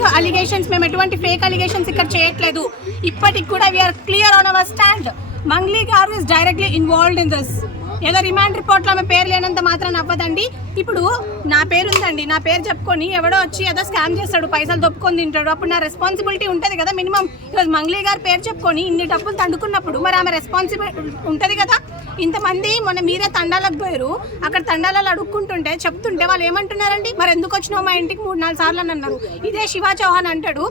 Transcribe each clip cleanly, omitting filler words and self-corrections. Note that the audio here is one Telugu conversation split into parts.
ఫేక్ అలిగేషన్స్, మేము ఎటువంటి ఫేక్ అలిగేషన్స్ ఇక్కడ చేయట్లేదు. ఇప్పటికి కూడా we are clear on our stand. Mangli గారు is directly involved in this. ఏదో రిమాండ్ రిపోర్ట్లో ఆమె పేరు లేనంత మాత్రం అవ్వదండి. ఇప్పుడు నా పేరు ఉందండి, నా పేరు చెప్పుకొని ఎవడో వచ్చి ఏదో స్కామ్ చేస్తాడు, పైసలు దొప్పుకొని తింటాడు, అప్పుడు నా రెస్పాన్సిబిలిటీ ఉంటుంది కదా మినిమం. ఈరోజు మంగ్లీ గారు పేరు చెప్పుకొని ఇన్ని డబ్బులు తండుకున్నప్పుడు మరి ఆమె రెస్పాన్సిబిలిటీ ఉంటుంది కదా. ఇంతమంది మొన్న మీరే తండాలకు పోయారు, అక్కడ తండాలలో అడుక్కుంటుంటే చెప్తుంటే వాళ్ళు ఏమంటున్నారండి, మరి ఎందుకు వచ్చినావు మా ఇంటికి 3-4 సార్లు అని అన్నారు. ఇదే శివ చౌహాన్ అంటాడు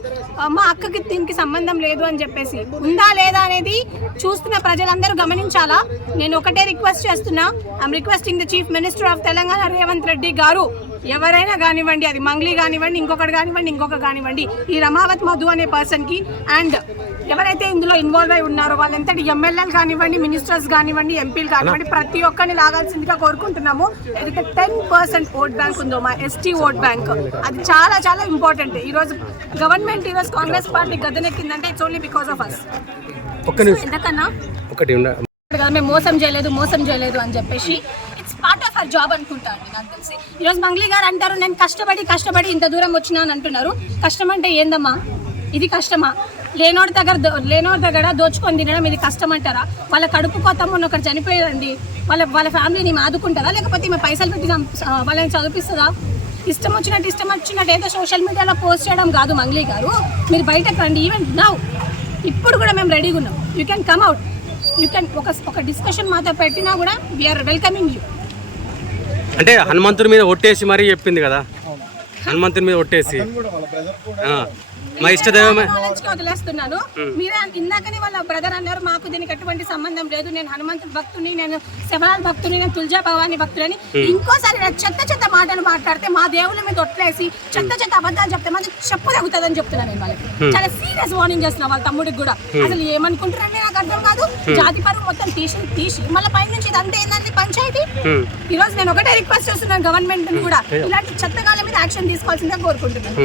మా అక్కకి దీనికి సంబంధం లేదు అని చెప్పేసి. ఉందా లేదా అనేది చూస్తున్న ప్రజలందరూ గమనించాలా. నేను ఒకటే రిక్వెస్ట్ చేస్తున్నా, I'm requesting the chief minister of Telangana Revanth Reddy గారు, ఎవరైనా కానివ్వండి, అది మంగ్లీ కానివ్వండి, ఇంకొకటి కానివ్వండి, ఇంకొకటి కానివ్వండి, ఈ రమావత్ మధు అనే పర్సన్కి అండ్ ఎవరైతే ఇందులో ఇన్వాల్వ్ అయి ఉన్నారో వాళ్ళంతటి ఎమ్మెల్యేలు కానివ్వండి, మినిస్టర్స్ కానివ్వండి, ఎంపీలు కానివ్వండి, ప్రతి ఒక్కరిని లాగాల్సిందిగా కోరుకుంటున్నాము. ఏదైతే 10% ఓట్ బ్యాంక్ ఉందో మా ఎస్టీ ఓట్ బ్యాంక్, అది చాలా చాలా ఇంపార్టెంట్. ఈరోజు గవర్నమెంట్ ఈరోజు కాంగ్రెస్ పార్టీ గద్దెనెక్కిందంటే it's only because of us. ఎందుకన్నా మేము మోసం చేయలేదు అని చెప్పేసి it's part of our job అనుకుంటా అండి నాకు తెలిసి. ఈరోజు మంగ్లీ గారు అంటారు నేను కష్టపడి ఇంత దూరం వచ్చినా అని అంటున్నారు. కష్టం అంటే ఏందమ్మా, ఇది కష్టమా? లేనోడి దగ్గర దోచుకొని తినడం ఇది కష్టం అంటారా? వాళ్ళ కడుపు కొత్తమ్మని ఒకటి చనిపోయారండి, వాళ్ళ ఫ్యామిలీని ఆదుకుంటారా, లేకపోతే ఈమె పైసలు పెట్టి వాళ్ళని చదివిస్తుందా? ఇష్టం వచ్చినట్టు ఏదో సోషల్ మీడియాలో పోస్ట్ చేయడం కాదు మంగ్లీ గారు. మీరు బయటకు రండి, ఈవెన్ నౌ ఇప్పుడు కూడా మేము రెడీగా ఉన్నాం. You can come out, you can ఒక డిస్కషన్ మాతో పెట్టినా కూడా వీఆర్ వెల్కమింగ్ యూ. అంటే హనుమంతుడి మీద ఒట్టేసి మరీ చెప్పింది కదా, హనుమంతుడి మీద ఒట్టేసి మా ఇష్టదైవమే వదిలేస్తున్నాను. మీరే ఇందాకనే వాళ్ళ బ్రదర్ అన్నారు మాకు దీనికి ఎటువంటి సంబంధం లేదు, నేను హనుమంతుడి భక్తుని, నేను శివలాల్ భక్తుని, నేను తులజా భవాని భక్తులని ఇంకోసారి చెత్త మాటలు మాట్లాడితే, మా దేవుళ్ళ మీద ఒట్లేసి చెత్త అబద్ధాలు చెప్తే మాది చెప్పు తగ్గుతుందని చెప్తున్నాను నేను వాళ్ళకి. చాలా సీరియస్ వార్నింగ్ చేస్తున్నా వాళ్ళ తమ్ముడికి కూడా. అసలు ఏమనుకుంటారంటే నాకు అర్థం కాదు. జాతి పరువు మొత్తం తీసి మళ్ళీ పై నుంచి ఇదంతా ఏంటంటే పంచాయతీ. ఈ రోజు నేను ఒకటే రిక్వెస్ట్ చేస్తున్నాను గవర్నమెంట్ కూడా, ఇలాంటి చెత్తగాల మీద యాక్షన్ తీసుకోవాల్సిందిగా కోరుకుంటున్నాను.